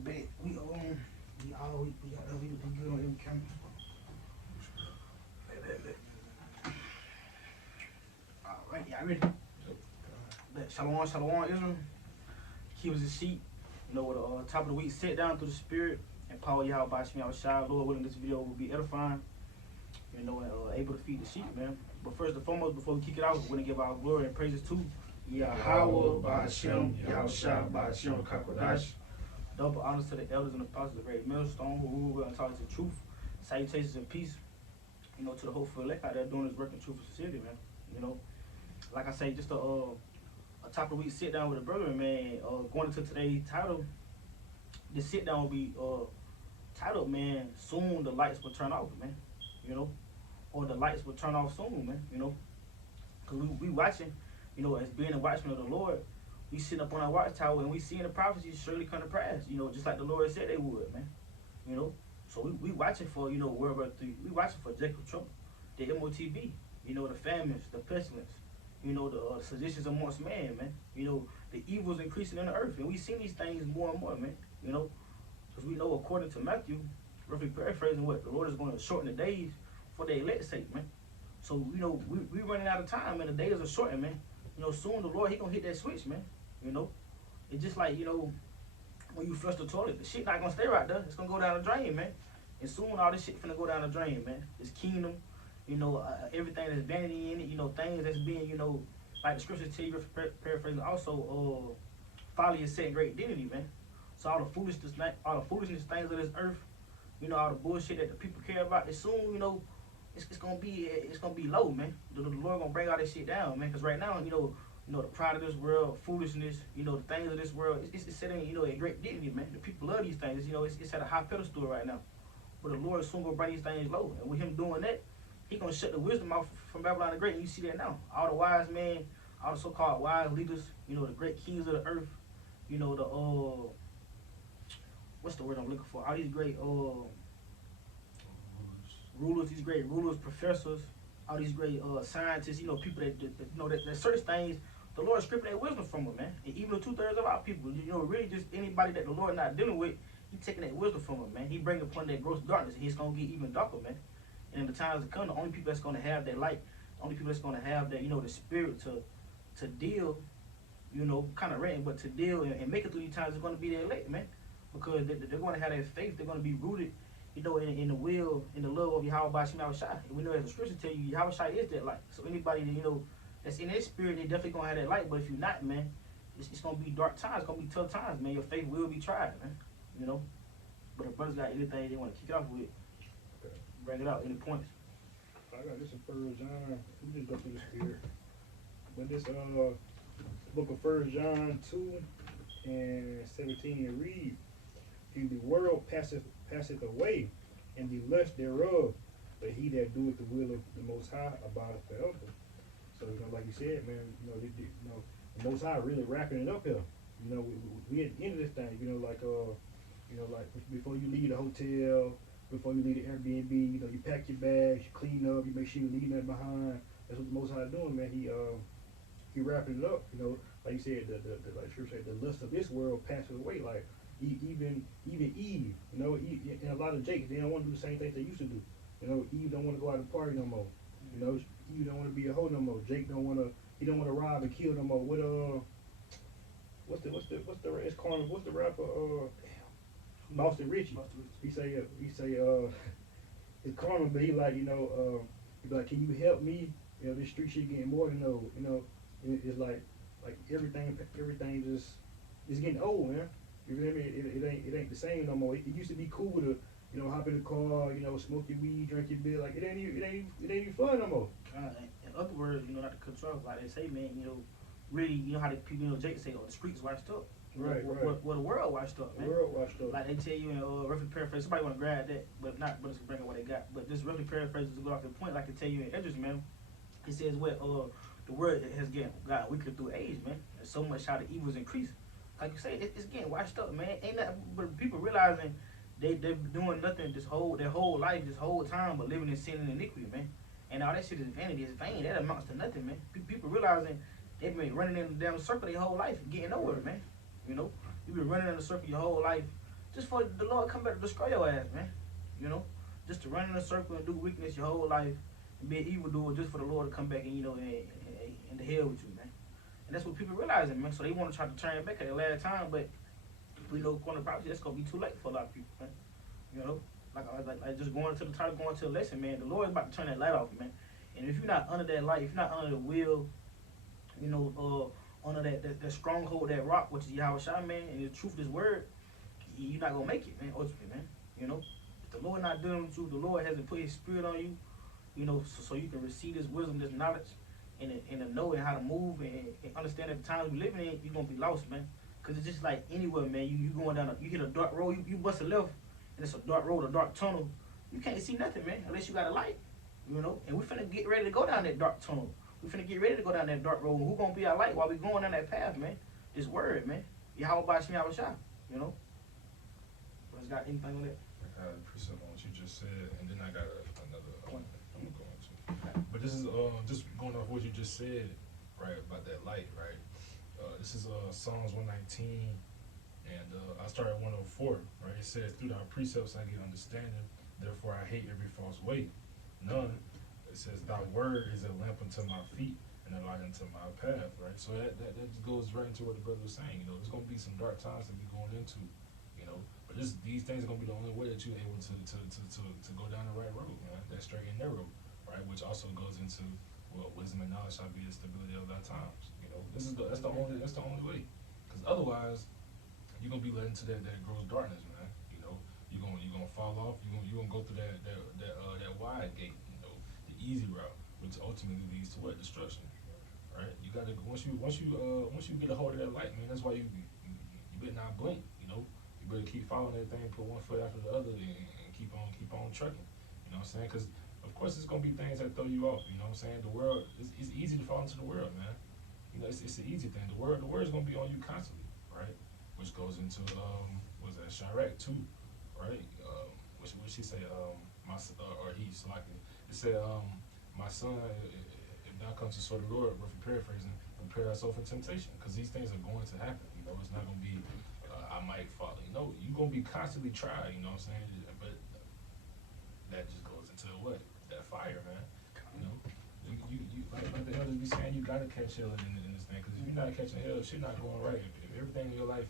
Bet we we got we good on every camera. All right, y'all ready? Bet Shalom, Shalom, Israel. Keep us a sheep. You know, with the top of the week, sit down through the spirit and power y'all by me outside. Lord willing, this video will be edifying. You know, and able to feed the sheep, man. But first and foremost, before we kick it out, we're gonna give our glory and praises to Yahweh, Ba'Hashem, Yahushua, Ba'Hashem, Kakodash. Double honors to the elders and apostles of the great millstone who rule well and taught us the truth. Salutations and peace, you know, to the hopeful elect out there doing this work in truth and sincerity, man. You know, like I say, just a top of the week sit down with a brother, man. Going into today's title, this sit down will be titled, man, soon the lights will turn off, man. You know, or the lights will turn off soon, man. You know, cause we watching, you know, as being a watchman of the Lord, we sitting up on our watchtower and we seeing the prophecies surely come to pass. You know, just like the Lord said they would, man. You know, so we watching for, you know, World War III. We watching for Jacob Trump, the MOTB. You know, the famines, the pestilence. You know, the seditions amongst man, man. You know, the evils increasing in the earth, and we see these things more and more, man. You know, because we know according to Matthew, roughly paraphrasing, what the Lord is going to shorten the days for the elect's sake, man. So you know, we running out of time, man. The days are shortened, man. You know, soon the Lord, he gonna hit that switch, man. You know, it's just like, you know, when you flush the toilet, the shit not gonna stay right there. It's gonna go down the drain, man. And soon all this shit finna go down the drain, man. This kingdom, you know, everything that's vanity in it, you know, things that's being, you know, like the scriptures tell you, paraphrasing, also, folly is set great dignity, man. So all the foolishness things of this earth, you know, all the bullshit that the people care about, it's soon, you know, it's gonna be low, man. The Lord gonna bring all this shit down, man. Cause right now, you know, the pride of this world, foolishness, you know, the things of this world, it's setting, you know, a great dignity, man. The people love these things, you know, it's at a high pedestal right now. But the Lord is soon gonna bring these things low, and with Him doing that, He gonna shut the wisdom off from Babylon the Great. And you see that now. All the wise men, all the so-called wise leaders, you know, the great kings of the earth, you know, the what's the word I'm looking for? All these great rulers, these great rulers, professors, all these great scientists, you know, people that you know that search things. The Lord stripping that wisdom from them, man. And even the 2/3 of our people, you know, really just anybody that the Lord not dealing with, He taking that wisdom from them, man. He bringing upon that gross darkness, and He's gonna get even darker, man. And in the times to come, the only people that's gonna have that light, the only people that's gonna have that, you know, the spirit to deal, you know, kind of ranting, but to deal and make it through these times is gonna be the elect, man. Because they're gonna have that faith, they're gonna be rooted, you know, in the will, in the love of Yahweh Ba'Hashem Yahushua. And we know as the scripture tell you, Yahushua is that light. So anybody that, you know, that's in that spirit, they definitely gonna have that light. But if you're not, man, it's gonna be dark times, it's gonna be tough times, man. Your faith will be tried, man. You know. But if brothers got anything they want to kick it off with, bring it out. Any points? I got this in 1 John. We just go through the spirit. But this book of 1 John 2:17 it read, "And the world passeth away, and the lust thereof, but he that doeth the will of the Most High abideth forever." So, you know, like you said, man, you know, the Most High really wrapping it up here. You know, we at the end of this thing, you know, like before you leave the hotel, before you leave the Airbnb, you know, you pack your bags, you clean up, you make sure you leave nothing behind. That's what the Most High doing, man. He wrapping it up, you know, like you said, the like Scripture said, the lust of this world passes away. Like even Eve, you know, and a lot of Jakes, they don't want to do the same things they used to do. You know, Eve don't want to go out and party no more. You know, Eve don't want to be a hoe no more. Jake don't want to rob and kill no more. What's the it's Carmen? What's the rapper? Boston Richie. He say it's Carmen, but he like, you know, he be like, can you help me? You know, this street shit getting more than old. You know, it's like everything just is getting old, man. You feel me? It ain't the same no more. It used to be cool to, you know, hop in the car, you know, smoke your weed, drink your beer. Like it ain't even fun no more. In other words, you know, not to cut you off, like they say, man, you know, really, you know how the people, you know, Jake say, oh, the streets washed up. Right. Well, the world washed up, man. The world washed up. Like they tell you in roughly paraphrase, somebody want to grab that, but not brothers can bring up what they got. But just roughly paraphrase to go off the point, like they tell you in Edges, man. He says, well, the world has gotten weaker through age, man. And so much how the evils increase. Like you say, it's getting washed up, man. Ain't nothing but people realizing they're doing nothing their whole life, this whole time, but living in sin and iniquity, man. And all that shit is vanity, it's vain. That amounts to nothing, man. People realizing they've been running in the damn circle their whole life, getting nowhere, man. You know, you've been running in a circle your whole life, just for the Lord come back to destroy your ass, man. You know, just to run in a circle and do weakness your whole life and be an evildoer just for the Lord to come back and and to hell with you, man. And that's what people realizing, man. So they want to try to turn it back at the last time, but we know according to prophecy that's gonna be too late for a lot of people, man. You know, like just going to the title, going to the lesson, man. The Lord is about to turn that light off, man. And if you're not under that light, if you're not under the will, under that stronghold, that rock, which is Yahweh Shai, man, and the truth, this word, you're not gonna make it, man. Ultimately, man. You know, if the Lord not dealing with you, the Lord hasn't put His Spirit on you, so you can receive this wisdom, this knowledge, and to know and how to move and understand that the times we living in, you're gonna be lost, man. Cause it's just like anywhere, man. You going down, you hit a dark road, you bust a left, and it's a dark road, a dark tunnel. You can't see nothing, man, unless you got a light. And we finna get ready to go down that dark tunnel. We finna get ready to go down that dark road. And who gonna be our light while we going down that path, man? This word, man. Yahweh Bashim Yahweh Shai, Brothers got anything on that? I appreciate what you just said, and then I got another point I'm going to. But this is just going off what you just said, right, about that light, right? This is Psalms 119, and I started at 104, right? It says, through thy precepts I get understanding, therefore I hate every false way. None. It says, thy word is a lamp unto my feet and a light unto my path, right? So that just goes right into what the brother was saying. There's going to be some dark times that we're going into, but these things are going to be the only way that you're able to go down the right road, man, that straight and narrow, right? Which also goes into, wisdom and knowledge shall be the stability of thy times. That's the only way, because otherwise you're gonna be led into that gross darkness, man. You're gonna fall off. You're gonna go through that wide gate, the easy route, which ultimately leads to what? Destruction, right? You gotta once you get a hold of that light, man. That's why you better not blink. You better keep following that thing, put one foot after the other, and keep on trucking. You know what I'm saying? Because of course it's gonna be things that throw you off. You know what I'm saying? The world, it's easy to fall into the world, man. It's an easy thing. The word is gonna be on you constantly, right? Which goes into what's that? Chirac too, right? What she say? He's like it said, my son, if thou comes to serve the Lord, roughly paraphrasing, prepare thyself for temptation, because these things are going to happen. It's not gonna be I might fall. You're gonna be constantly tried. You know what I'm saying? But that just goes into what? That fire, man. You like the elders be saying, you gotta catch hell in this thing, because if you're not catching hell, shit not going right. If everything in your life,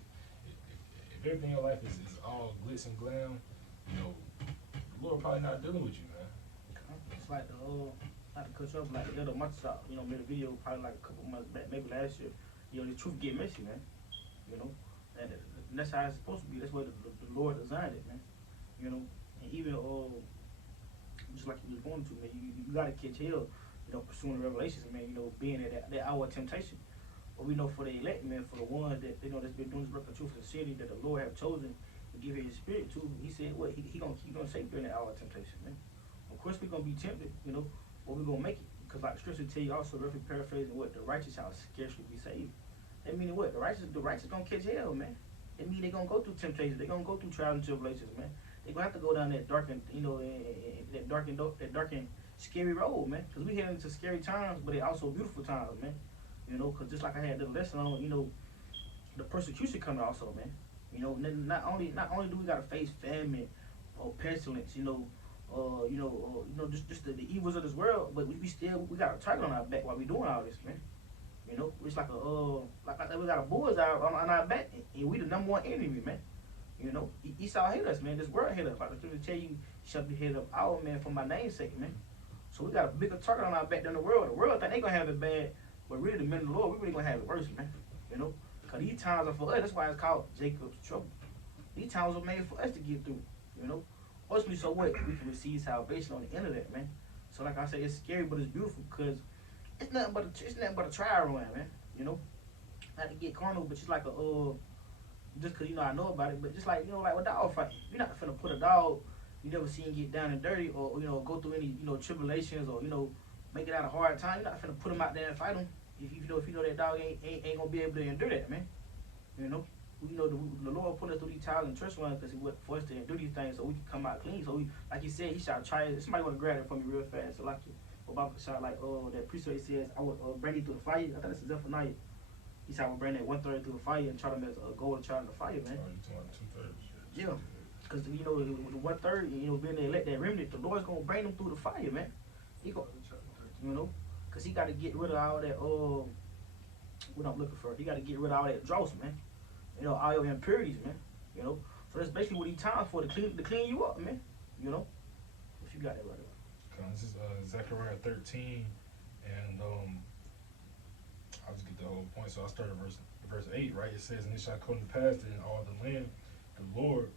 if everything in your life is all glitz and glam, the Lord probably not dealing with you, man. It's like not to cut you up, like the other month shop, made a video probably like a couple months back, maybe last year. The truth get messy, man. And that's how it's supposed to be. That's what the Lord designed it, man. And even just like you was going to, man, you gotta catch hell. Pursuing the revelations, man, being at that hour of temptation. But we know for the elect, man, for the ones that, that's been doing this work of truth for the city, that the Lord have chosen to give His Spirit to, He said, what, He gonna save during that hour of temptation, man. Of course, we're gonna be tempted, but we're gonna make it. Because like Scripture tell you also, roughly paraphrasing, what, the righteous shall scarcely be saved. That meaning what? The righteous gonna catch hell, man. That mean they gonna go through temptations, they gonna go through trials and tribulations, man. They gonna have to go down that darkened, that darkened scary road, man, because we heading into scary times, but it also beautiful times, man. Because just like I had the lesson on, the persecution coming also, man. Not only do we gotta face famine or pestilence, just the evils of this world, but we got a target on our back while we doing all this, man. It's like we got a bullseye on our back, and we the number one enemy, man. Esau hate us, man. This world hate us. Like the scripture tell you, shall be hated of our man for my name's sake, man. So we got a bigger target on our back than the world. The world think they gonna have it bad, but really the men of the Lord, we really gonna have it worse, man. Cause these times are for us. That's why it's called Jacob's trouble. These times are made for us to get through. Ultimately, so what? We can receive salvation on the end of that, man. So like I said, it's scary, but it's beautiful, cause it's nothing but a trial run, man. Not to get carnal, but just like just cause I know about it, but just like like a dog fight. You're not finna put a dog you never seen get down and dirty, or go through any tribulations, or make it out a hard time. You're not finna put him out there and fight him if you know that dog ain't gonna be able to endure that, man. The Lord put us through these trials and trust runs because He was for us to endure these things so we can come out clean. So we, like He said, He shall try it. Somebody want to grab it for me real fast. So like Obama shot that priesthood says, I would bring you through the fire. I think it's Zephaniah. He said I would bring that 1/3 through the fire and try them as a gold to try in the fire, man. Oh, you talking about 2/3? Yeah. Because, you know, the 1/3, you know, being there, let that remnant, the Lord's going to bring them through the fire, man. He go, you know, because he got to get rid of all that, what I'm looking for. He got to get rid of all that dross, man. You know, all your impurities, man. You know, so that's basically what he time for, to clean you up, man. You know, if you got that right there. This is Zechariah 13, and I'll just get the whole point. So I started verse 8, right? It says, "And it shall come to pass that in all the land, the Lord,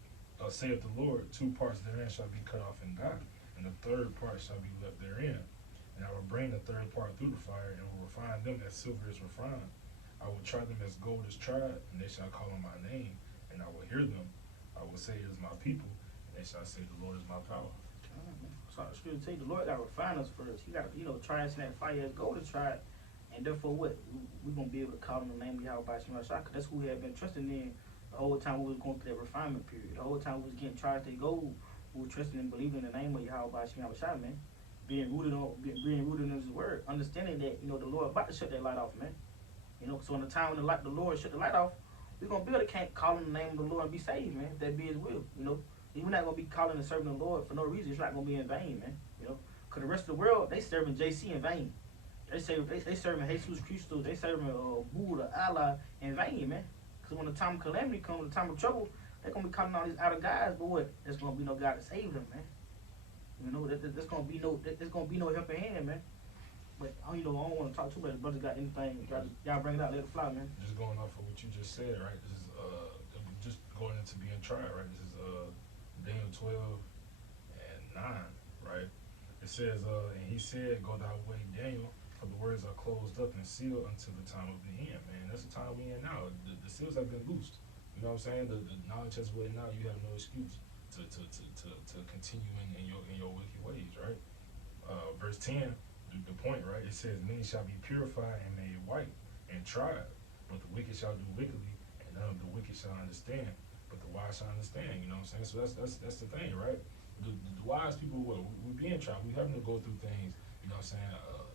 saith the Lord, 2 parts therein shall be cut off and die, and the 3rd part shall be left therein. And I will bring the 3rd part through the fire, and will refine them as silver is refined. I will try them as gold is tried, and they shall call on my name, and I will hear them. I will say, it is my people, and they shall say, the Lord is my power." So the scripture tell you, the Lord got to refine us first. He got to, you know, try us in that fire as gold is tried. And therefore what? We're going to be able to call on the name of Yahweh by Shema Shah, because that's who we have been trusting in the whole time we was going through that refinement period. The whole time we was getting tried to gold, we were trusting and believing in the name of Yahweh by Shema Shah, man. Being rooted in his word, understanding that, you know, the Lord about to shut that light off, man. You know, so in the time when the Lord shut the light off, we're going to be able to can't call on the name of the Lord and be saved, man, if that be his will, you know. We're not going to be calling and serving the Lord for no reason. It's not going to be in vain, man, you know. Because the rest of the world, they serving JC in vain. They serving Jesus Christ, they serving Buddha, Allah in vain, man. Because when the time of calamity comes, the time of trouble, they're going to be calling all these other guys, but what? There's going to be no God to save them, man. You know, there's going to be no helping hand, man. But, you know, I don't want to talk too much. Brothers got anything, y'all bring it out, let it fly, man. Just going off of what you just said, right? This is just going into being tried, right? This is Daniel 12 and 9, right? It says, and he said, "Go thy way, Daniel, for the words are closed up and sealed until the time of the end." Man, that's the time we in now. The seals have been loosed. You know what I'm saying? The knowledge has written out. You have no excuse to continue in your wicked ways, right? Verse 10, the point, right? It says, "Many shall be purified and made white and tried, but the wicked shall do wickedly, and none of the wicked shall understand, but the wise shall understand." You know what I'm saying? So that's the thing, right? The wise people, we're being tried. We having to go through things. You know what I'm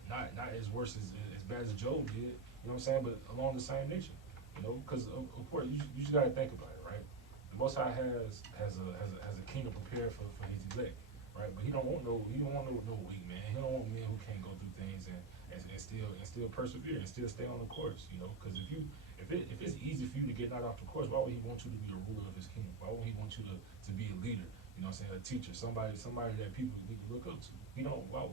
saying? Not as worse as bad as Job did. You know what I'm saying? But along the same nature. You know, because of course you just gotta think about it, right? The Most High has a kingdom prepared for his elect, right? But he don't want no weak man. He don't want men who can't go through things and still persevere and still stay on the course. You know, because if it's easy for you to get knocked off the course, why would he want you to be a ruler of his kingdom? Why would he want you to be a leader? You know what I'm saying? A teacher, somebody that people need to look up to. You know, what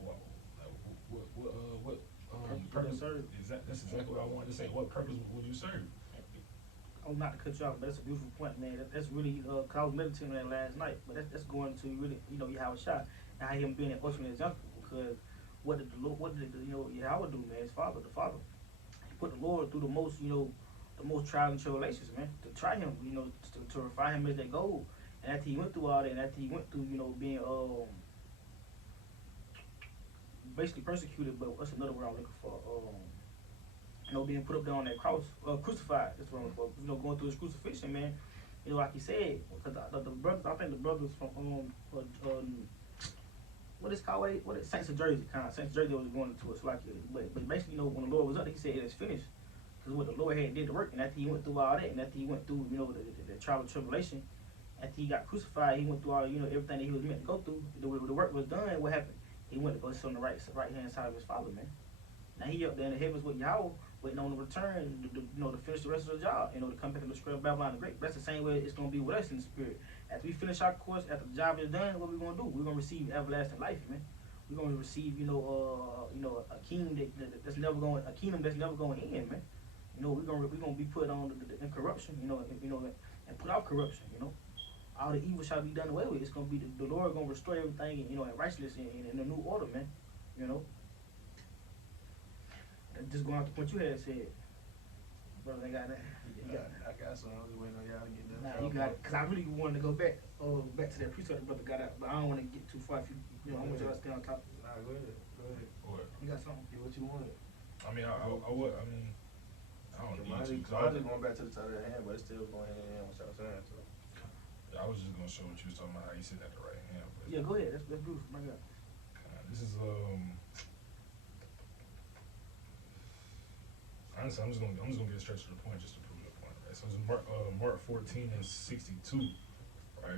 purpose? That's exactly what I wanted to say. What purpose would you serve? Oh, not to cut you off, but that's a beautiful point, man. That's really, cause I was meditating on that last night, but that's going to really, you know, Yahweh Shah, and how him being an ultimate example, because what did you know, Yahweh do, man? His father, the father, he put the Lord through the most trials and tribulations, man, to try him, you know, to refine him as that gold. And after he went through all that, and after he went through, you know, being basically persecuted, but what's another word I'm looking for? You know, being put up there on that cross, crucified. That's what I'm looking for. You know, going through his crucifixion, man. You know, like he said, because the brothers, I think the brothers from what is called, what is Saints of Jersey, kind of Saints of Jersey was going into it, so like, but basically, you know, when the Lord was up, he said it is finished. Because what the Lord had did the work, and after he went through all that, and after he went through, you know, the trial and tribulation, after he got crucified, he went through all, you know, everything that he was meant to go through. The work was done. What happened? He went to go sit on the right hand side of his Father, man. Now he up there in the heavens with Yahweh, waiting on the return, you know, to finish the rest of the job, you know, to come back and destroy Babylon the Great. That's the same way it's going to be with us in the spirit. After we finish our course, after the job is done, what we going to do? We're going to receive everlasting life, man. We're going to receive, you know, a kingdom that's never going, a kingdom that's never going to end, man. You know, we're going to be put on the incorruption, you know, and put out corruption, you know. All the evil shall be done away with. It's going to be the Lord going to restore everything, you know, in righteousness and in a new order, man. You know. Just going off the point you had said. Brother, I got that. I got some. I was waiting on y'all to get done. Nah, you got it. Because I really wanted to go back to that precept the brother got out. But I don't want to get too far. If you know, I want y'all to stay on top. Nah, go ahead. What? You got something? Get what you wanted. I mean, I don't need to. Mine's just going back to the side of the hand, but it's still going hand in hand with what y'all saying. So. I was just gonna show what you was talking about, how you sitting at the right hand. But Yeah, go ahead. That's beautiful. My God. This is honestly, I'm just gonna get straight to the point just to prove the point, right? So it's Mark 14 and 62, right?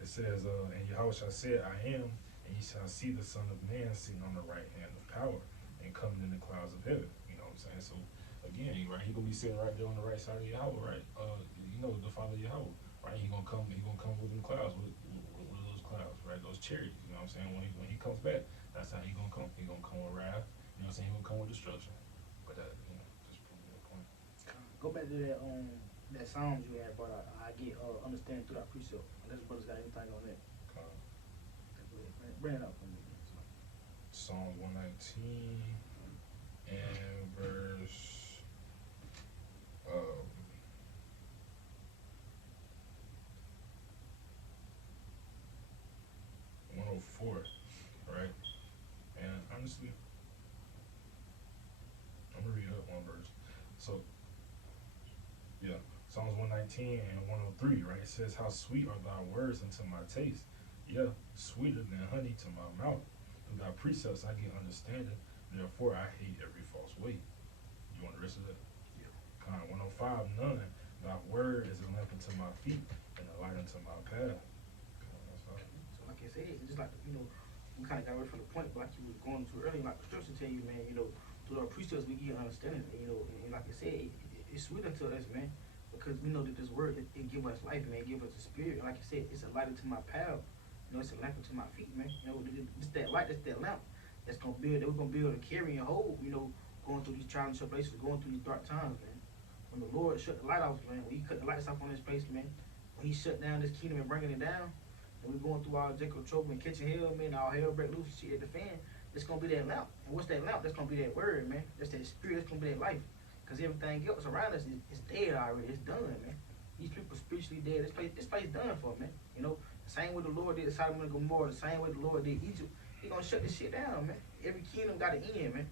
It says, and Yahushua said, I am, and ye shall see the Son of Man sitting on the right hand of power and coming in the clouds of heaven. You know what I'm saying? So again, right, he gonna be sitting right there on the right side of Yahweh, right? You know, the Father Yahweh, right? He gonna come with them clouds, with those clouds, right? Those chariots. You know what I'm saying? When he comes back, that's how he gonna come. He gonna come with wrath. You know what I'm saying? He gonna come with destruction. But that, you know, just proving that point. Go back to that Psalms you had brought out. I get understanding through that precept. Unless brothers got anything on that. Bring it up for me. Psalm 119 and verse 104, right? And honestly, I'm gonna read up one verse. So, yeah, Psalms 119 and 103, right? It says, "How sweet are thy words unto my taste, yeah, sweeter than honey to my mouth. Through thy precepts I get understanding, therefore I hate every false way." You want the rest of that? Yeah. 105, none. Thy word is a lamp unto my feet and a light unto my path. So like I said, it's just like, we kind of got away from the point, but like you was going to earlier, like the scripture tell you, man, through our precepts we get understanding, and like I said, it's sweet unto us, man, because we know that this word, it give us life, man, it give us a spirit. And like I said, it's a light unto my path, it's a lamp unto my feet, man. It's that light, it's that lamp that's gonna build, that we're gonna build and carry and hold, going through these trials and tribulations, going through these dark times, man. When the Lord shut the light off, man, when he cut the lights off on this place, man, when he shut down this kingdom and bringing it down, and we're going through our Jacob trouble and catching hell, man, our hell break loose and shit at the fan, it's gonna be that lamp. And what's that lamp? That's gonna be that word, man. That's that spirit, that's gonna be that life. Because everything else around us is dead already. It's done, man. These people spiritually dead. This place done for, man. The same way the Lord did Sodom and Gomorrah, the same way the Lord did Egypt, he gonna shut this shit down, man. Every kingdom got an end, man.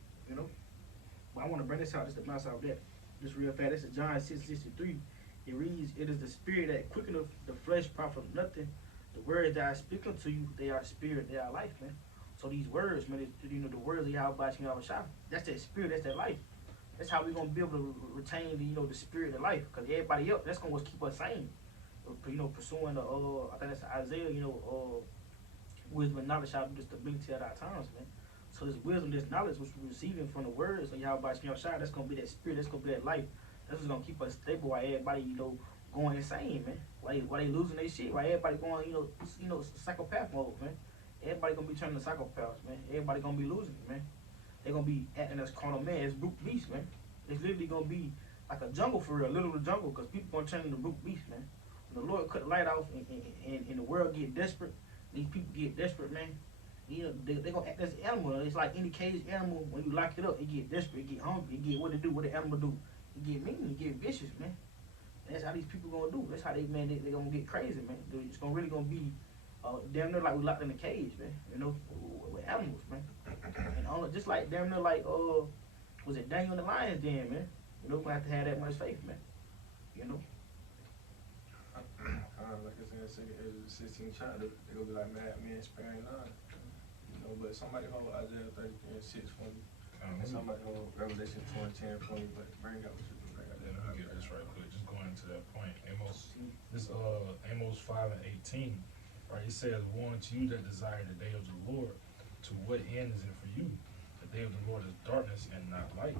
But I want to bring this out just to bounce out that. Just real fast. This is John 6:63. It reads, "It is the spirit that quickeneth the flesh, profit nothing. The words that I speak unto you, they are spirit, they are life, man." So these words, man, the words of Yahweh Shah, that's that spirit, that's that life. That's how we're gonna be able to retain the spirit of life. Because everybody else, that's gonna keep us sane. Pursuing the I think that's Isaiah, wisdom and knowledge shall be the stability at our times, man. So this wisdom, this knowledge, which we're receiving from the words of Yahweh Shah, that's gonna be that spirit, that's gonna be that life. That's what's gonna keep us stable while everybody, going insane, man. While they losing their shit, while everybody going, psychopath mode, man. Everybody gonna be turning to psychopaths, man. Everybody gonna be losing, man. They gonna be acting as carnal man, as brute beasts, man. It's literally gonna be like a jungle for real, literal jungle, because people gonna turn into brute beasts, man. When the Lord cut the light off and the world get desperate, these people get desperate, man. They gonna act as an animal. It's like any caged animal. When you lock it up, it get desperate, it get hungry, it get what it do, what the animal do. It get mean, it get vicious, man. And that's how these people gonna do. That's how they gonna get crazy, man. It's really gonna be damn near like we locked in a cage, man. With animals, man. And just like damn near like was it Daniel in the lion's den, man? We gonna have to have that much faith, man. Like I said, the 16 child, they gonna be like madmen sparing none. But somebody hold Isaiah 33 and 6 for me. And somebody hold Revelation 2:10 for me, but bring out what you can bring out. Yeah, let me get this right quick. Just going into that point. Amos 5 and 18, right? It says, "Woe unto you that desire the day of the Lord. To what end is it for you? The day of the Lord is darkness and not light.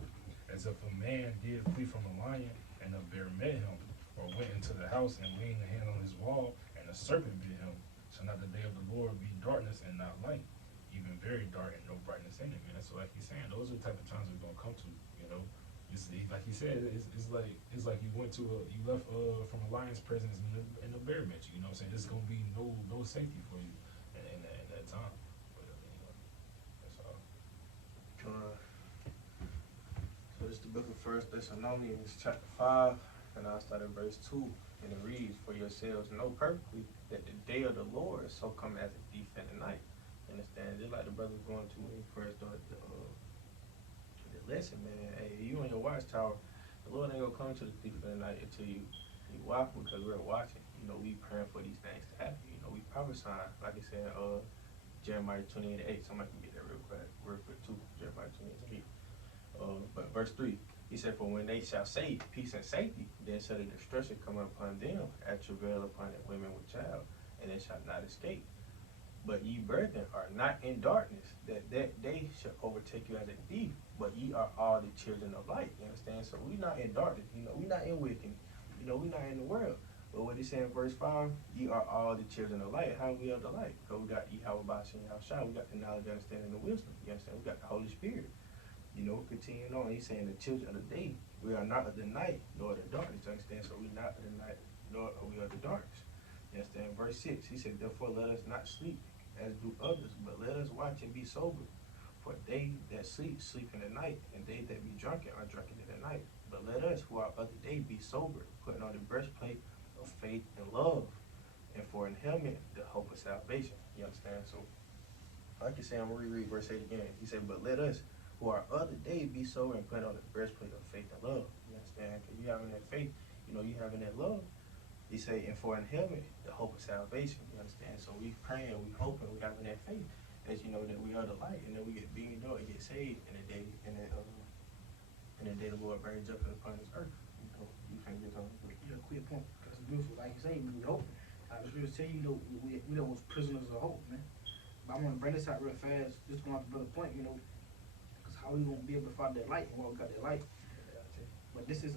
As if a man did flee from a lion, and a bear met him, or went into the house and leaned a hand on his wall, and a serpent bit him. Shall not the day of the Lord be darkness and not light, even very dark and no brightness in it," man? So like he's saying, those are the type of times we're gonna come to, like he said, it's like you left from a lion's presence and the bear met you. You know what I'm saying? There's gonna be no safety for you in that time. But that's all. So this is the book of 1 Thessalonians chapter 5, and I'll start at verse 2, and it reads, "For yourselves know perfectly that the day of the Lord so come as a thief in the night." Understand? Just like the brother was going to when he first started the lesson, man. Hey, you in your watchtower, the Lord ain't gonna come to the thief in the night until you watch, because we're watching. We praying for these things to happen. We prophesying, like I said, Jeremiah 28:8. Somebody can get that real quick too. Jeremiah 28:8. But verse 3, he said, "For when they shall say peace and safety, then shall the destruction come upon them, at travail upon the women with child, and it shall not escape. But ye brethren are not in darkness, that day shall overtake you as a thief. But ye are all the children of light. You understand? So we not in darkness. You know, we not in wickedness. You know, we not in the world. But what he said in verse 5, ye are all the children of light. How we are the light? Because we got Yahweh Bashan Yahushua. We got the knowledge, understanding, and wisdom. You understand? We got the Holy Spirit. You know, continuing on, he's saying the children of the day. We are not of the night, nor the darkness. You understand? So we not of the night, nor are we of the darkness. You understand? Verse 6, he said, therefore let us not sleep as do others, but let us watch and be sober. For they that sleep, sleep in the night, and they that be drunken are drunken in the night. But let us who are of the day be sober, putting on the breastplate of faith and love, and for an helmet, the hope of salvation. You understand? So, like you say, I'm going to reread verse 8 again. He said, but let us who are of the day be sober and put on the breastplate of faith and love. You understand? Because you having that faith, you know, you having that love. He say, and for an helmet, the hope of salvation. You understand? So we praying, we hoping, we having that faith, as you know that we are the light, and then we get beamed up and get saved in the day, in the day the Lord brings up upon this earth. You know, you can't get on. Yeah, quick point. That's beautiful. Like you say, we hope. I was going to tell you, you know, we those prisoners of hope, man. But I want to bring this out real fast, just going off the brother point, you know, because how we gonna be able to find that light and what we got that light. But this is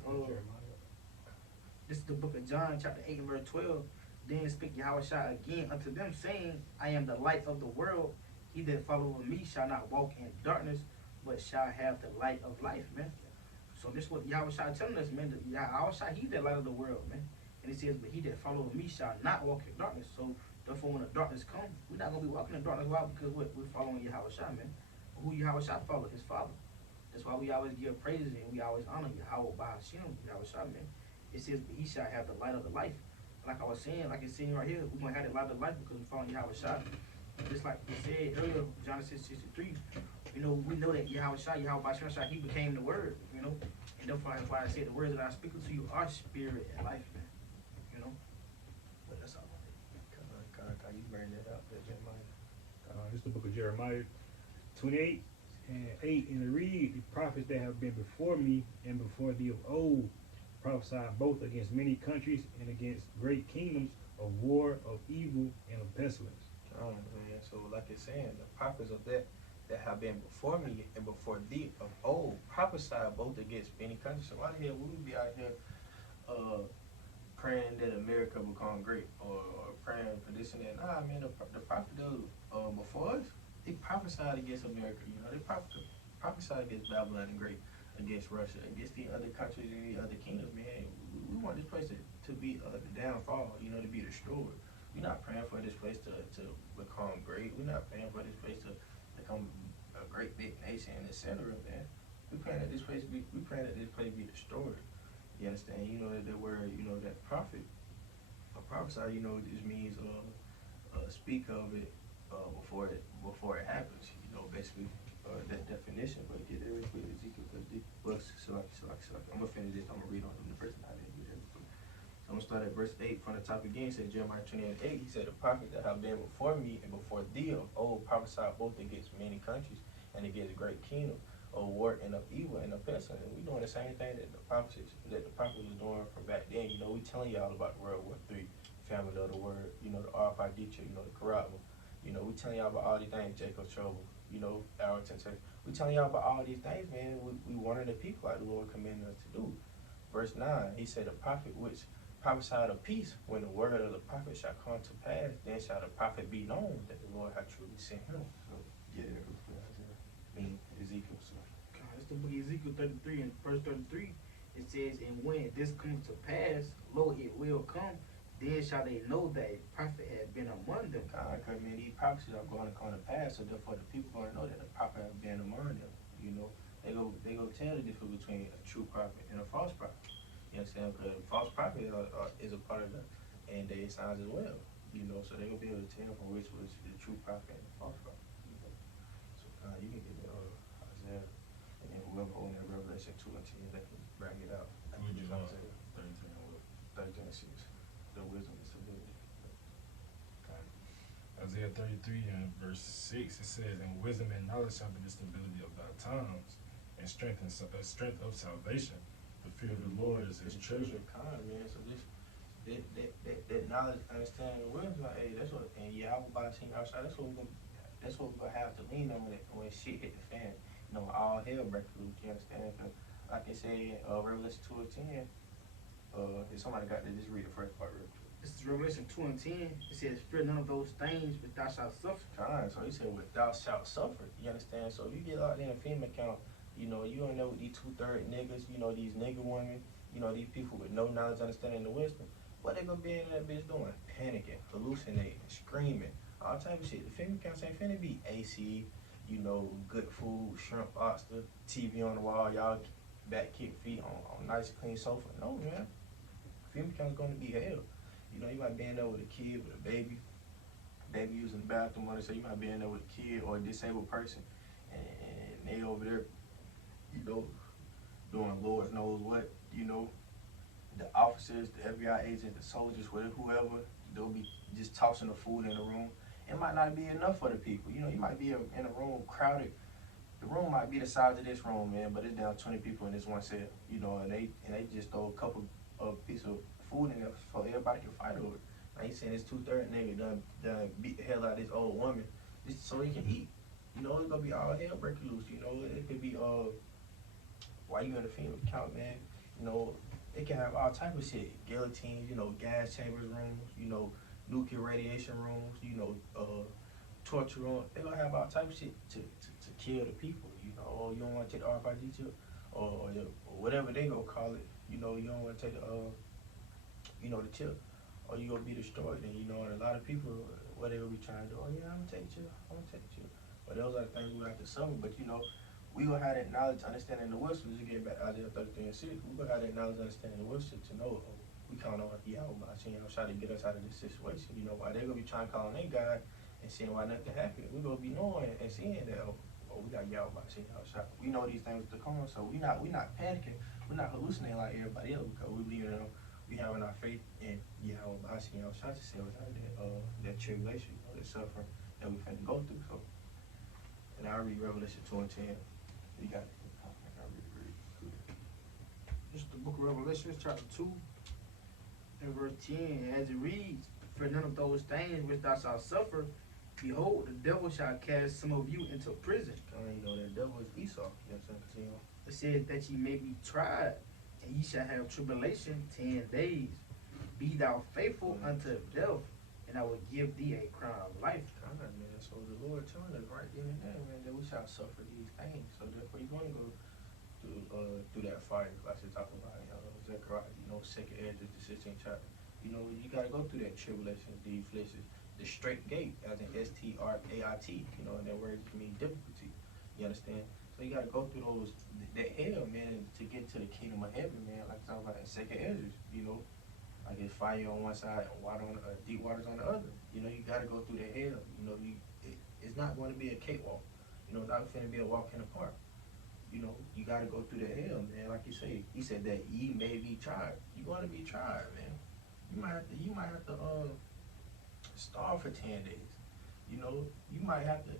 This is the book of John, chapter 8 and verse 12. Then spake Yahushua again unto them, saying, I am the light of the world. He that followeth me shall not walk in darkness, but shall have the light of life, man. So this is what Yahushua telling us, man. Yahushua, he the light of the world, man. And it says, but he that followeth me shall not walk in darkness. So therefore, when the darkness comes, we're not going to be walking in darkness. Why? Because we're following Yahushua, man. Who Yahushua follow? His Father. That's why we always give praises and we always honor Yahweh by Hashem, Yahushua, man. It says, but he shall have the light of the life. Like I was saying, like it's saying right here, we're going to have the light of life because we're following Yahushua. Just like we said earlier, John 6:63, you know, we know that Yahushua, he became the Word, you know. And therefore, that's why I said the words that I speak to you are spirit and life, man. You know? But that's all. God, you bring that up, that Jeremiah. This is the book of Jeremiah 28 and 8. And it reads, the prophets that have been before me and before thee of old prophesied both against many countries and against great kingdoms of war, of evil, and of pestilence. Oh man, so like it's saying, the prophets of that have been before me and before thee of old prophesied both against many countries. So why the hell would we be out here praying that America become great or praying for this and that? Nah, man, the prophets before us, they prophesied against America. You know, they prophesied against Babylon and great, against Russia, against the other countries and the other kingdoms, man. We want this place to be the downfall, you know, to be destroyed. We're not praying for this place to become great. We're not praying for this place to become a great big nation in the center of that. We praying that this place be destroyed. You understand? You know that the word, you know, that prophet, a prophesy, you know, just means speak of it before it happens. You know, basically that definition. But get there real quick, Ezekiel, because I'm gonna finish this. I'm gonna read on the first time. I'm going to start at verse 8 from the top again. It says, Jeremiah 28 and 8, he said, the prophets that have been before me and before thee of old prophesied both against many countries and against great kingdoms of war and of evil and of pestilence. And we doing the same thing that the prophets was doing from back then. You know, we telling y'all about World War III, family of the word, you know, the Arpadicha, you know, the Karabba. You know, we telling y'all about all these things, Jacob Trouble, you know, our temptation. We telling y'all about all these things, man. We warning the people like the Lord commanded us to do. Verse 9, he said, the prophet which prophesied of peace, when the word of the prophet shall come to pass, then shall the prophet be known that the Lord hath truly sent him. So, yeah, Ezekiel. So. It's the book of Ezekiel 33 and verse 33. It says, and when this comes to pass, lo, it will come, then shall they know that a prophet had been among them. Because, man, these prophecies are going to come to pass, so therefore the people going to know that the prophet has been among them. You know, they go tell the difference between a true prophet and a false prophet. You understand? Because false prophet is a part of the end day signs as well. You know, so they're going to be able to tell from which was the true prophet and the false prophet. You know? So you can get Isaiah, and then whoever owns that Revelation 2 and 10, they can bring it out. Which is Isaiah 13 and 6. The wisdom and stability. Isaiah 33 and verse 6, it says, and wisdom and knowledge shall be the stability of thy times, and strength of salvation. The fear of the Lord is his treasure. Man. So that knowledge, understanding, and wisdom. Like, hey, that's what, and yeah, I was about to see outside. That's what we're gonna have to lean on when shit hit the fan. You know, all hell breaks loose. You understand? 'Cause like they say, Revelation 2:10. If somebody got to just read the first part real quick. This is Revelation 2:10. It says, "Fear none of those things which thou shalt suffer." Kind. So he said, "What thou shalt suffer." You understand? So if you get locked in a FEMA account, you know you don't know what these 2/3 niggas, you know these nigga women, you know these people with no knowledge, understanding, and wisdom. What they gonna be in that bitch doing? Panicking, hallucinating, screaming, all type of shit. The FEMA accounts ain't finna be AC, you know, good food, shrimp, lobster, TV on the wall, y'all back kick feet on nice clean sofa. No man, FEMA account's gonna be hell. You know, you might be in there with a kid, with a baby using the bathroom, or so you might be in there with a kid or a disabled person, and they over there, you know, doing Lord knows what, you know, the officers, the FBI agents, the soldiers, whoever, they'll be just tossing the food in the room. It might not be enough for the people. You know, you might be in a room crowded. The room might be the size of this room, man, but it's down 20 people in this one cell, you know, and they just throw a couple of pieces of food in there so everybody can fight over it. Now you saying this 2/3 nigga done beat the hell out of this old woman just so he can eat. You know, it's gonna be all hell breaking loose. You know, it could be while you in the FEMA account, man. You know, it can have all type of shit, guillotines, you know, gas chambers rooms, you know, nuclear radiation rooms, you know, torture room. They gonna have all type of shit to kill the people. You know, or you don't want to take the RFID chip, or whatever they gonna call it. You know, you don't want to take the you know, the chip, or you gonna be destroyed. And you know, and a lot of people, what they gonna be trying to do? Oh yeah, I'm gonna take the chip. I'm gonna take the chip. But those are the things we have to suffer. But you know, we gonna have that knowledge, understanding, the wisdom. Just getting back out there 33 and 6. We gonna have that knowledge, understanding, the wisdom to know we count on Yahweh, seeing how try to get us out of this situation. You know, why they gonna be trying to call on their God and seeing why nothing happened. We gonna be knowing and seeing that we got Yahweh, seeing how shot. We know these things to come, so we not panicking. We're not hallucinating like everybody else because we believe in them. We having our faith in Yahweh, seeing how shot to see us out of that tribulation, that suffering that we finna go through. So, and I read Revelation 2:10. You got it. This is the book of Revelation, chapter 2, and verse 10. As it reads, "For none of those things which thou shalt suffer, behold, the devil shall cast some of you into prison." You know that devil is Esau. You know what I'm saying? It says that ye may be tried, and ye shall have tribulation 10 days. Be thou faithful unto death, and I will give thee a crown of life. God, man. So the Lord telling us right then and there, man, that we shall suffer these things. So therefore, you're going to go through that fire, like they talk about, Zechariah, you know, 2nd Ezra, the 16th chapter. You know, you got to go through that tribulation, the afflictions, the straight gate, as in STRAIT. You know, and that word can mean difficulty. You understand? So you got to go through that hell, man, to get to the kingdom of heaven, man. Like talking about in 2nd Ezra, you know, like it's fire on one side and water on deep waters on the other. You know, you got to go through that hell. You know, it's not going to be a cakewalk. You know, it's not going to be a walk in the park. You know, you got to go through the hell, man. Like you say, he said that ye may be tried. You're going to be tried, man. You might have to starve for 10 days. You know, you might have to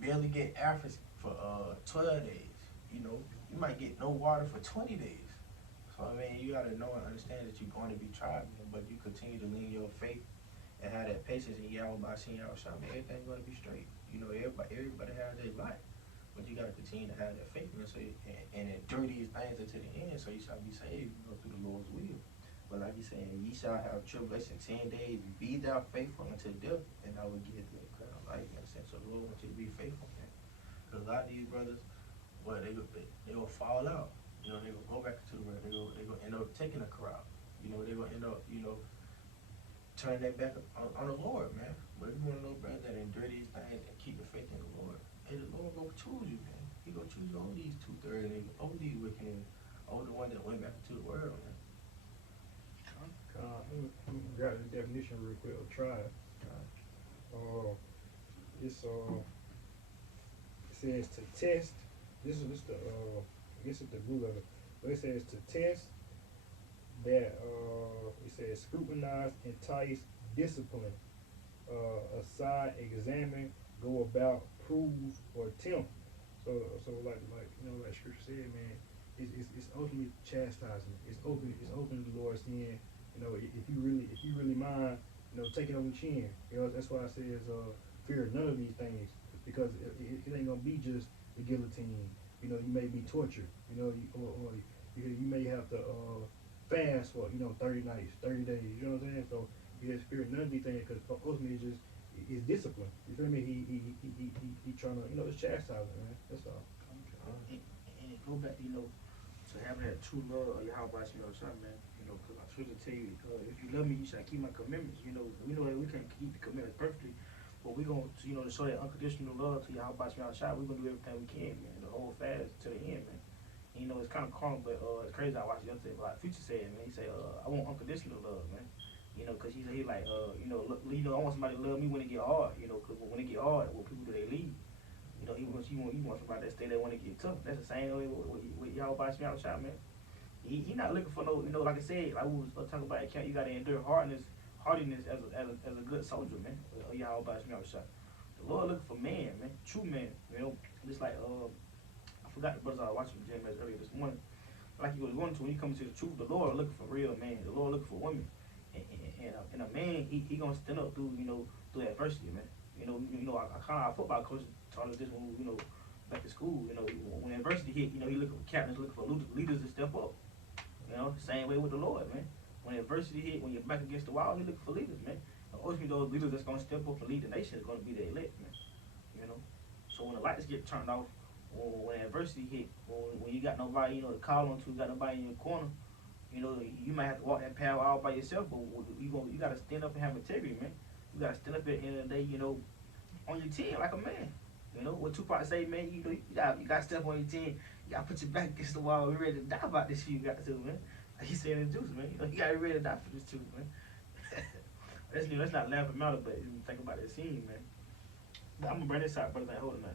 barely get air for 12 days. You know, you might get no water for 20 days. So I mean, you gotta know and understand that you're going to be tried, man. But you continue to lean your faith and have that patience in Yahweh by seeing Yahweh shot, man. Everything's gonna be straight. You know, everybody has their life. But you gotta continue to have that faith in it, so and endure these things until the end, so you shall be saved, you know, through the Lord's will. But like he's saying, ye shall have tribulation 10 days, be thou faithful until death, and I will give thee a crown of life. You understand? So the Lord wants you to be faithful, man. Because a lot of these brothers, well, they will fall out. You know, they will go back to the world. They will end up taking a crowd. You know, they will end up, you know, turning their back on the Lord, man. But if you want to know, brother, that endure these things and keep the faith in the Lord, hey, the Lord gonna choose you, man. He gonna choose you over these 2/3 niggas, over these wicked niggas, over the one that went back into the world, man. Got the definition real quick of tribe. It says to test. This is the I guess it's the root of it. But it says to test that it says scrutinize, entice, discipline, aside, examine, go about, prove, or tempt. So like you know, like Scripture said, man, it's ultimately chastisement. It's open the Lord saying, You know, if you really mind, you know, take it on the chin. You know, that's why I says fear none of these things, because it ain't gonna be just the guillotine. You know, you may be tortured. You know, or you may have to fast for 30 nights, 30 days. You know what I'm saying? So you just fear none of these things, because ultimately it's discipline. You feel me? He trying to it's chastising, man. That's all. And go back, to having that true love of Yahweh Shemel Shah, man. Because I truly tell you, if you love me, you shall keep my commandments. We know that we can't keep the commandments perfectly, but we're going to, to show that unconditional love to Yahweh Shemel Shah, we're going to do everything we can, man. The whole fast to the end, man. And, it's kind of calm, but it's crazy. I watched it yesterday, but like Future said, man, he said, I want unconditional love, man. Because he like, look, I want somebody to love me when it get hard, because when it get hard, what people do, they leave. He wants somebody that stay there when it get tough. That's the same way with Yahweh Shemel Shah, man. He not looking for no, like I said, like we was talking about, you got to endure hardiness as a good soldier, man. Yahweh Shemel Shah. The Lord looking for man, true man. Just like I forgot the brothers I was watching Jim earlier this morning. Like he was going to, when you come to the truth, the Lord looking for real man. The Lord looking for women, and a man he gonna stand up through through adversity, man. I kind of our football coach taught us this when back in school. When adversity hit, he looking for captains, looking for leaders to step up. Same way with the Lord, man. When adversity hit, when you're back against the wall, He looking for leaders, man. And ultimately, those leaders that's gonna step up and lead the nation is gonna be the elect, man. So when the lights get turned off, when adversity hit, when you got nobody, to call on to, you got nobody in your corner, you might have to walk that path all by yourself, but you gotta stand up and have integrity, man. You gotta stand up at the end of the day, on your team like a man. What Tupac say, man, you gotta step on your team. You gotta put your back against the wall. We're ready to die about this shit. You got to, man. Like he said in the juice, man. You gotta be ready to die for this too, man. Let's not laugh at matter, but think about that scene, man. But I'm gonna bring this out, brother. Hold on, man.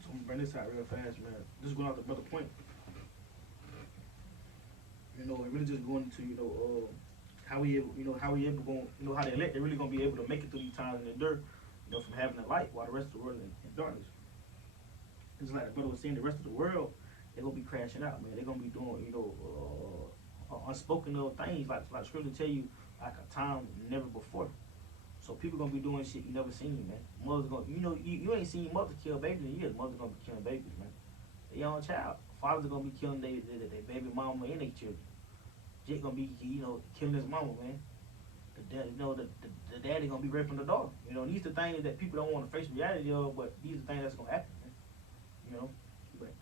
So I'm gonna bring this out real fast, man. Just going off the brother point. And really just going into how we able, how we able going, how the elect, they're really gonna be able to make it through these times in the dirt, from having the light while the rest of the world in darkness. It's like the brother was saying, the rest of the world, they're gonna be crashing out, man. They're gonna be doing, unspoken little things like scripture tell you, like a time never before. So people gonna be doing shit you never seen, man. Mother's gonna, you ain't seen mother kill babies in years. Mother's gonna be killing babies, man. Their own child. Fathers are gonna be killing their baby mama and their children. Jake gonna be, killing his mama, man. The dad, the daddy gonna be raping the daughter. These are the things that people don't want to face reality of, but these are the things that's gonna happen, man. But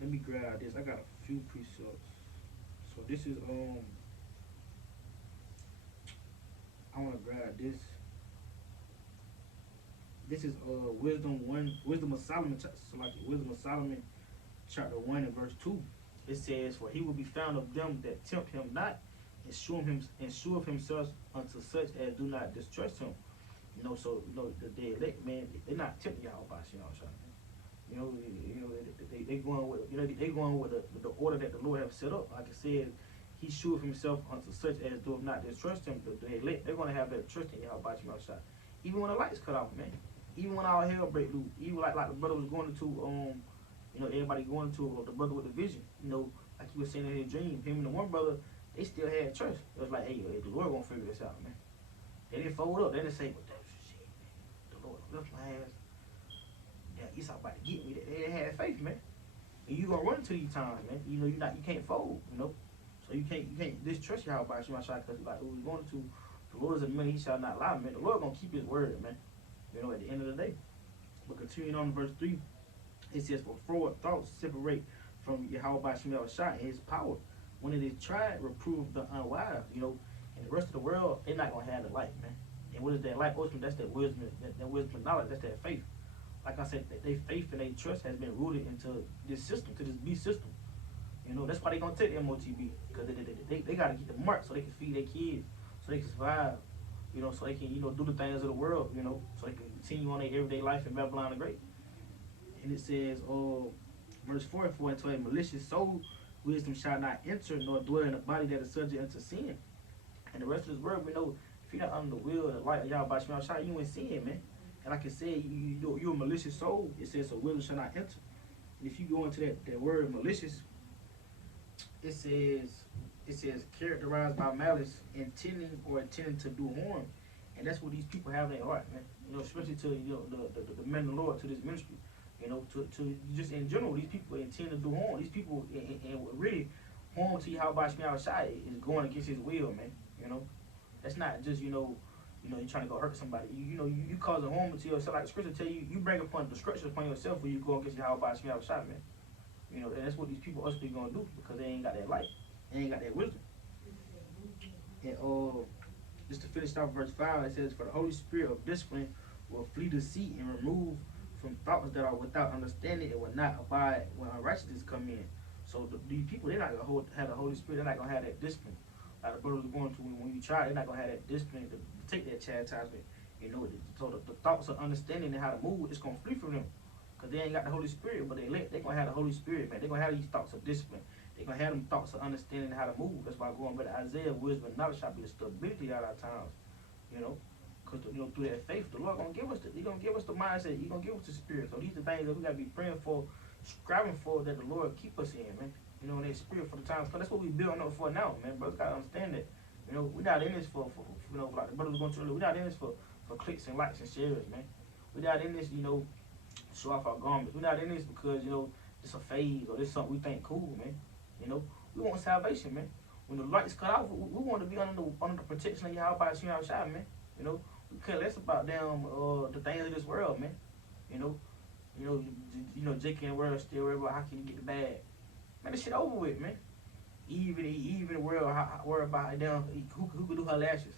let me grab this. I got a few precepts. So this is I wanna grab this. This is Wisdom of Solomon, Wisdom of Solomon, chapter 1 and verse 2. It says, "For he will be found of them that tempt him not, and sure of himself unto such as do not distrust him." So the elect, man, they're not tempting y'all by they going with they going with the order that the Lord have set up. Like I said, he sure of himself unto such as do not distrust him. The elect, they're gonna have that trust in y'all by shot. Even when the lights cut off, man. Even when our hell break loose. Even like the brother was going into everybody going to the brother with the vision. Like he was saying in his dream, him and the one brother, they still had trust. It was like, hey, the Lord gonna figure this out, man. They didn't fold up. They didn't say, well, shit, man. The Lord left my ass. Yeah, he's about to get me. They had faith, man. And you gonna run into these times, man. You can't fold, So you can't distrust your by Shema Shah, because like who we going to, the Lord is a man, he shall not lie, man. The Lord gonna keep his word, man. At the end of the day. But continuing on to verse 3, it says, "For forward thoughts separate from Yahweh Shemel Shah and his power. When it is tried, reprove the unwise." And the rest of the world, they're not gonna have the light, man. And what is that light? Ultimately, that's that wisdom, that wisdom and knowledge, that's that faith. Like I said, their faith and their trust has been rooted into this system, to this beast system. That's why they gonna take the MOTB, because they gotta get the mark so they can feed their kids, so they can survive, so they can, do the things of the world, so they can continue on their everyday life in Babylon the Great. And it says, verse 4, "For into a malicious soul wisdom shall not enter, nor dwell in a body that is subject unto sin." And the rest of this world, we know, if you're not under the will of the light of Yahweh Shemel Shah, you ain't sin, man. And like I said, you're a malicious soul. It says, "So wisdom shall not enter." And if you go into that word malicious, it says characterized by malice, intending to do harm, and that's what these people have in their heart, man. Especially to the men of the Lord, to this ministry. To just in general, these people intend to do harm. These people, and really, harm to Yahweh Shemi outside is going against His will, man. That's not just you're trying to go hurt somebody. You causing harm to yourself. Like the Scripture tell you, you bring upon destruction upon yourself when you go against Yahweh Shemi outside, man. And that's what these people ultimately gonna do because they ain't got that light, they ain't got that wisdom. And just to finish off verse 5, it says, "For the Holy Spirit of discipline will flee deceit and remove from thoughts that are without understanding and will not abide when unrighteousness come in." So these people, they're not gonna have the Holy Spirit. They're not gonna have that discipline. Like the brother was going to when you try, they're not gonna have that discipline to take that chastisement. So the thoughts of understanding and how to move, it's gonna flee from them. Cause they ain't got the Holy Spirit, but they gonna have the Holy Spirit, man. They gonna have these thoughts of discipline. They gonna have them thoughts of understanding how to move. That's why going back to Isaiah, wisdom and knowledge shall be the stability out of our times. Cause through that faith, the Lord gonna give us He gonna give us the mindset. He gonna give us the Spirit. So these are the things that we gotta be praying for, striving for, that the Lord keep us in, man. And that Spirit for the times. Cause that's what we building up for now, man. Brothers gotta understand that. We're not in this for like the brothers going to earlier. We're not in this for clicks and likes and shares, man. We're not in this, show off our garments. We're not in this because, it's a phase or this something we think cool, man. We want salvation, man. When the lights cut off, we want to be under the protection of Yahweh Shemi outside, man. We care less about the things of this world, man. Jake in the world still worry about how can you get the bag. Man, this shit over with, man. Even the world worry about who could do her lashes.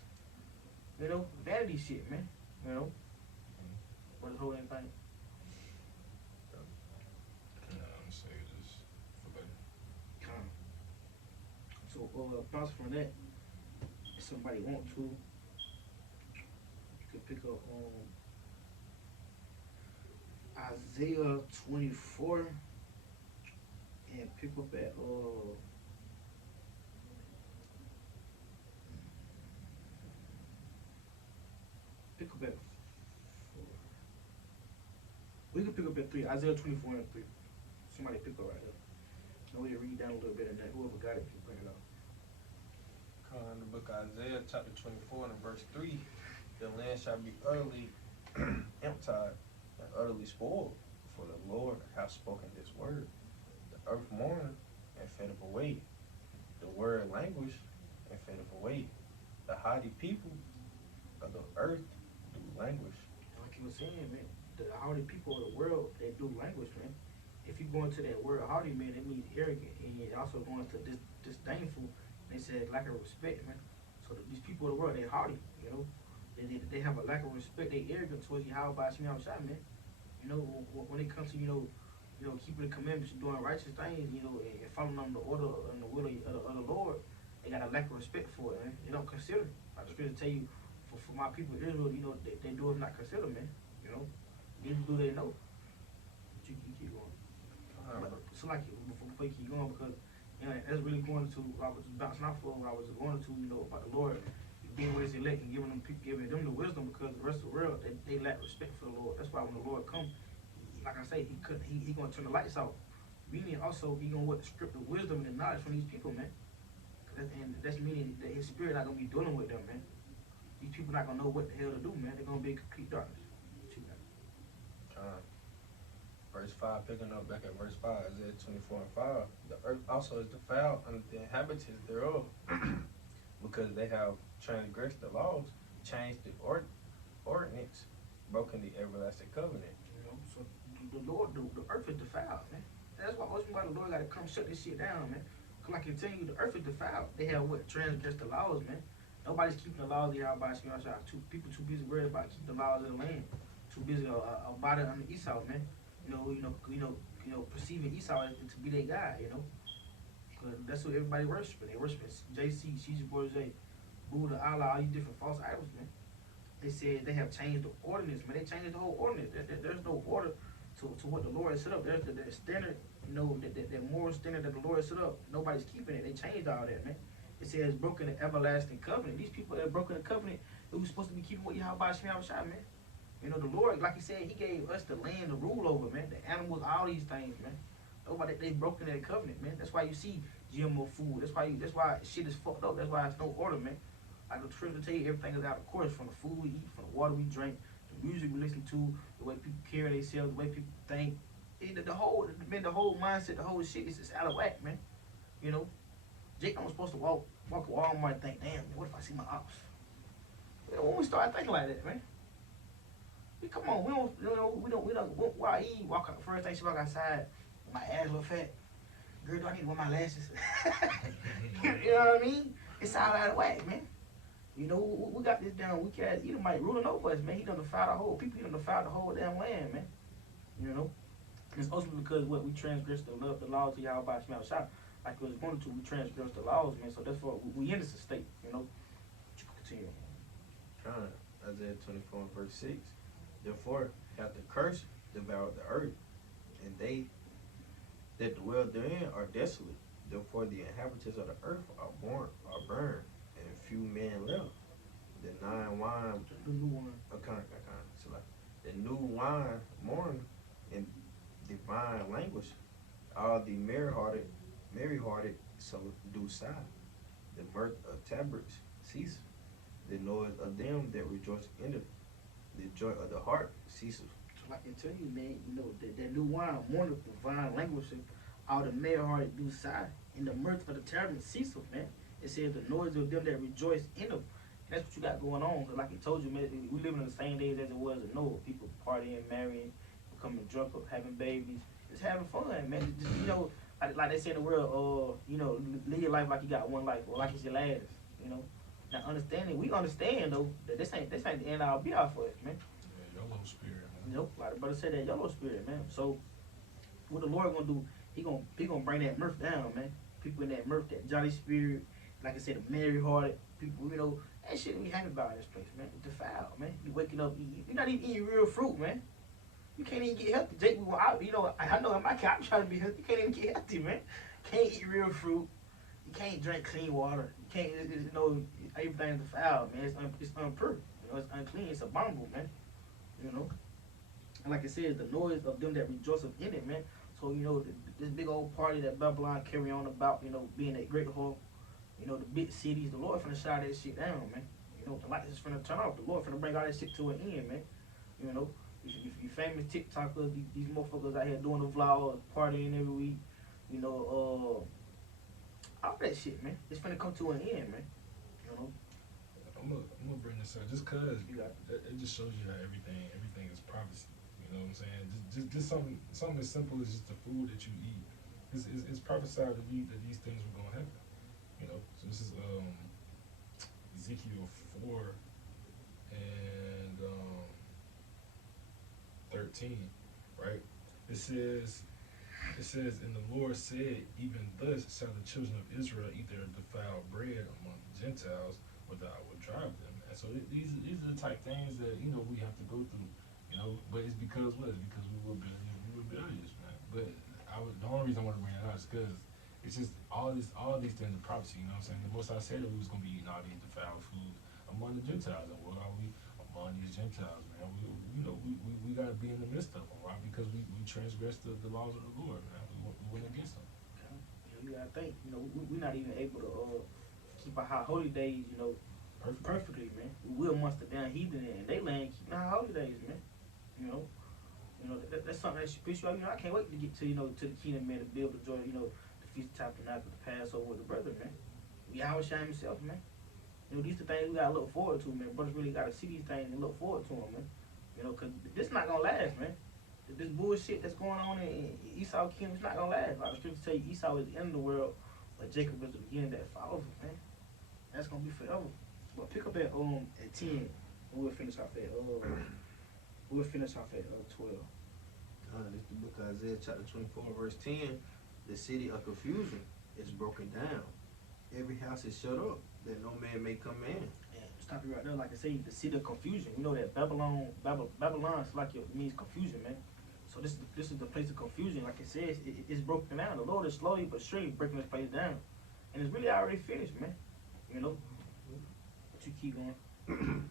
Vanity shit, man. What is the whole thing? So, bounce from that, if somebody want to, you could pick up Isaiah 24 and pick up at we can pick up at 3, Isaiah 24 and 3. Somebody pick up right there. I want you to read down a little bit and that whoever got it can bring it up. In the book of Isaiah, chapter 24 and verse 3, the land shall be utterly emptied and utterly spoiled, for the Lord hath spoken this word. The earth mourned and fadeth away. The word languished and fadeth away. The haughty people of the earth do languish. Like you were saying, man, the haughty people of the world, they do languish, man. If you go into that word haughty, man, it means arrogant, and you're also going to disdainful. They said lack of respect, man. So these people of the world, they're haughty, They have a lack of respect. They arrogant towards Yahweh Shemi outside, man. When it comes to keeping the commandments, doing righteous things, and following on the order and the will of the Lord, they got a lack of respect for it, man. They don't consider. Like the Scripture tell you, for my people Israel, they do it not consider, man. Little do they know. But you keep going. So like before you keep going, because that's really going to what I was bouncing off of when I was going to about the Lord being with His elect and giving them the wisdom, because the rest of the world they lack respect for the Lord. That's why when the Lord comes, like I say, he gonna turn the lights off. Meaning also he gonna strip the wisdom and the knowledge from these people, man. And that's meaning that His Spirit not gonna be dealing with them, man. These people not gonna know what the hell to do, man. They're gonna be in complete darkness. Verse 5, picking up back at verse 5, Isaiah 24 and 5. The earth also is defiled under the inhabitants thereof, because they have transgressed the laws, changed the ordinance, broken the everlasting covenant. So the earth is defiled, man. That's why the Lord got to come shut this shit down, man. Cause like I can tell you, the earth is defiled. They have transgressed the laws, man. Nobody's keeping the laws of Yahweh Shemi outside. People too busy worried about keeping the laws of the land. Too busy about it on the Esau, man. Perceiving Esau as to be their guy, Cause that's what everybody worshiping. They worshiping JC, Caesar Borgia, Buddha, Allah, all these different false idols, man. They said they have changed the ordinance, man. They changed the whole ordinance. There's no order to what the Lord has set up. There's the standard, that moral standard that the Lord has set up. Nobody's keeping it. They changed all that, man. It says broken the everlasting covenant. These people that have broken the covenant, it was supposed to be keeping what Yahweh Shemi outside, man. The Lord, like He said, He gave us the land to rule over, man. The animals, all these things, man. Nobody, they broken that covenant, man. That's why you see GMO food. That's why shit is fucked up. That's why it's no order, man. Like the truth to tell you, everything is out of course, from the food we eat, from the water we drink, the music we listen to, the way people carry themselves, the way people think. The whole mindset, the whole shit is just out of whack, man. You know, Jake was supposed to walk to Walmart and think, damn, man, what if I see my ops? You know, when we start thinking like that, man. Come on, we don't. Why eat? Walk out first thing she walk outside. My ass look fat. Girl, do I need to wear my lashes? You know what I mean? It's all out of whack, man. You know, we got this down. We can't. He might ruling over us, man. He done defiled the whole people. He done defiled the whole damn land, man. You know, it's ultimately because what we transgressed the laws of Yahweh by Shemel Shah. Like we was going to, we transgressed the laws, man. So that's why we in this state, you know. Continue. Isaiah 24 and verse 6. Therefore hath the curse devoured the earth, and they that dwell therein are desolate. Therefore the inhabitants of the earth are burned, and few men left. The new wine mourn in divine language. All the merry-hearted so do sigh. The mirth of tabrets cease. The noise of them that rejoice in it. The joy of the heart ceases. So I can tell you, man, you know, that new wine, one of the divine language, all the merry-hearted do sigh, and the mirth of the tabrets ceases, man. It says the noise of them that rejoice in them. That's what you got going on. Cause like he told you, man, we living in the same days as it was in Noah. People partying, marrying, becoming drunk, having babies, just having fun, man. Just, you know, like they say in the world, you know, live your life like you got one life, or like it's your last. You know. Now understanding, we understand though that this ain't the end all be all for us, man. Yeah, YOLO spirit, man. Nope, like the brother said, that YOLO spirit, man. So what the Lord gonna do? He gonna bring that mirth down, man. People in that mirth, that jolly spirit, like I said, the merry-hearted people, you know, that shit we happy about in this place, man. It's defiled, man. You waking up, you're not even eating real fruit, man. You can't even get healthy. Jake, you know, I know in my case, I'm trying to be healthy. You can't even get healthy, man. Can't eat real fruit. You can't drink clean water. You can't, you know, everything's defiled, man. It's unpure. You know, it's unclean. It's abominable, man. You know. And like I said, the noise of them that rejoice in it, man. So, you know, this big old party that Babylon carry on about, you know, being that great whore, you know, the big cities, the Lord finna shut that shit down, man. You know, the lights is finna turn off. The Lord finna bring all that shit to an end, man. You know, if you famous TikTokers, these motherfuckers out here doing the vlogs, partying every week, you know, all that shit, man. It's finna come to an end, man. You know. I'm gonna bring this up just cause it just shows you that everything is prophecy. You know what I'm saying? Just something as simple as just the food that you eat. It's prophesied that these things were gonna happen. You know, so this is Ezekiel 4 and 13, right? It says, and the Lord said, even thus shall the children of Israel eat their defiled bread among the Gentiles, whether I would drive them. And so these are the type things that, you know, we have to go through, you know, but it's because what? It's because we were rebellious, man. But the only reason I want to bring that up is because it's just all these things are prophecy, you know what I'm saying? The Most High said that we was going to be eating all these defiled foods among the Gentiles. And what are we among these Gentiles, man? We got to be in the midst of them, right? Because we transgressed the laws of the Lord, man. We went against them. You gotta think, you know, we're not even able to keep our high holy days, you know, perfectly, man. We're amongst the damn heathen and they land keeping our holy days, man. You know, that's something that should piss you off. You know, I can't wait to get to, you know, to the kingdom, man, to be able to join, you know, the Feast of Tabernacles, the Passover with the brother, man. Yahweh Shai himself, man. You know, these are the things we gotta look forward to, man. Brothers really gotta see these things and look forward to them, man. You know, cause this not gonna last, man. This bullshit that's going on in Esau kingdom is not gonna last. Like the scriptures tell you, Esau is the end of the world, but Jacob is the beginning that follows him, man. That's gonna be forever. But pick up at 10, and we'll finish off at 12. This is the book of Isaiah chapter 24 verse 10. The city of confusion is broken down. Every house is shut up, that no man may come in. Stop you right there. Like I say, the city of confusion. You know that Babylon is like it means confusion, man. So this is the place of confusion. Like it says, it's broken down. The Lord is slowly but surely breaking this place down, and it's really already finished, man. You know. But you keep going.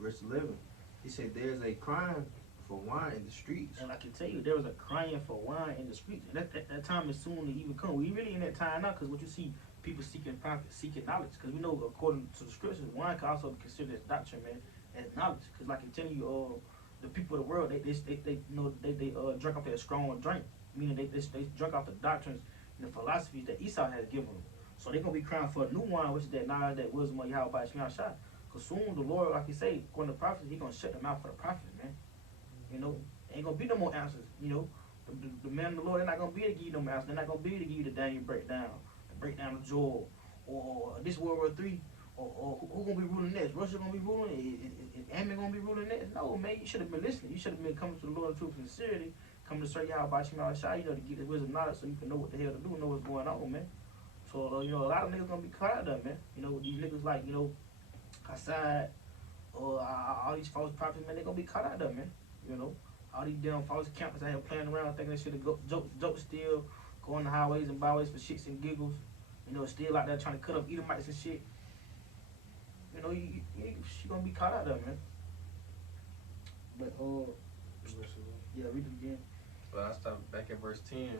Verse 11. He said, "There's a crime for wine in the streets. And I can tell you, there was a crying for wine in the streets. And that time is soon to even come. We really in that time now, because what you see, people seeking profit, seeking knowledge. Because we know, according to the scriptures, wine can also be considered as doctrine, man, as knowledge. Because like I tell you, the people of the world, they drink off that strong drink, meaning they drink off the doctrines and the philosophies that Esau has given them. So they're gonna be crying for a new wine, which is that knowledge, that wisdom of Yahweh by Shema Shah. Because soon the Lord, like you say, according to the prophets, He's gonna shut the mouth for the prophet, man. You know, ain't gonna be no more answers. You know, the man of the Lord, they're not gonna be able to give you no more answers. They're not gonna be able to give you the Daniel breakdown, the breakdown of Joel, or this World War III, or who gonna be ruling next? Russia gonna be ruling? Is Ammon gonna be ruling next? No, man, you should have been listening. You should have been coming to the Lord of truth and sincerity, coming to serve Yahweh by Shema Shah, you know, to get the wisdom knowledge so you can know what the hell to do, know what's going on, man. So, you know, a lot of niggas gonna be quiet though, man. You know, these niggas like, you know, Hassad, or all these false prophets, man, they gonna be caught out there, man. You know, all these damn false campers out here playing around, thinking they should have jokes still, going the highways and byways for shits and giggles. You know, still out there trying to cut up Edomites and shit. You know, she gonna be caught out there, man. But yeah, read it again. But I stopped back at verse 10,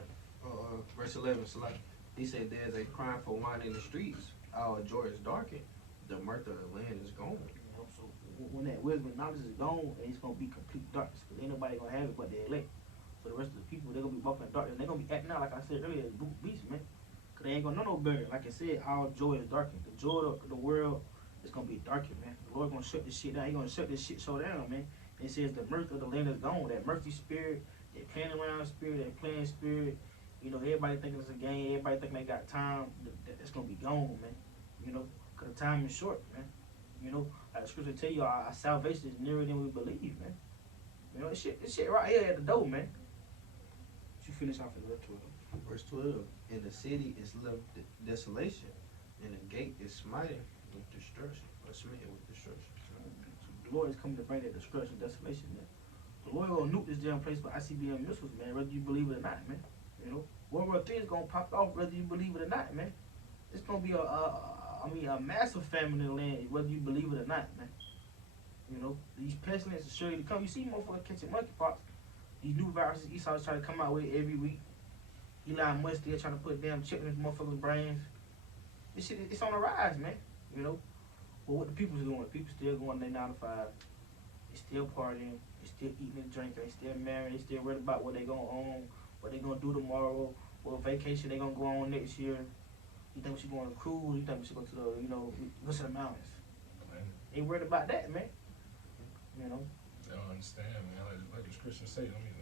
verse 11. So like he said, there's a crying for wine in the streets. Our joy is darkened. The mirth of the land is gone. So when that wisdom and knowledge is gone, it's gonna be complete darkness. Cause ain't nobody gonna have it but the elect. So the rest of the people, they're gonna be walking in darkness. They're gonna be acting out like I said earlier, as beasts, man. Cause they ain't gonna know no better. Like I said, our joy is darkened. The joy of the world is gonna be darkened, man. The Lord gonna shut this shit down. He gonna shut this shit show down, man. And it says the mirth of the land is gone. That mercy spirit, that playing around spirit, that playing spirit. You know, everybody thinking it's a game. Everybody thinking they got time. That's gonna be gone, man. You know, cause the time is short, man. You know, like the scripture tell you, our salvation is nearer than we believe, man. You know, this shit right here at the door, man. You finish off in verse 12. Verse 12. And the city is left desolation, and the gate is smiting with destruction, or smitten with destruction. The Lord is coming to bring that destruction, desolation, man. The Lord gonna nuke this damn place with ICBM missiles, man, whether you believe it or not, man. You know, World War III is gonna pop off whether you believe it or not, man. It's gonna be a massive famine in the land, whether you believe it or not, man. You know, these pestilences are surely to come. You see motherfuckers catching monkeypox. These new viruses Esau's trying to come out with every week. Elon Musk still trying to put damn chip in his motherfuckers' brains. This shit, it's on the rise, man. You know, but what the people's doing? The people still going their 9 to 5. They still partying. They still eating and drinking. They still marrying. They still worried about what they gonna own, what they gonna do tomorrow, what vacation they gonna go on next year. You think we should go on a cruise? You think we should go to the, you know, go to the mountains? Man, They worried about that, man. You know. they don't understand, man. Like the Christians say, I mean,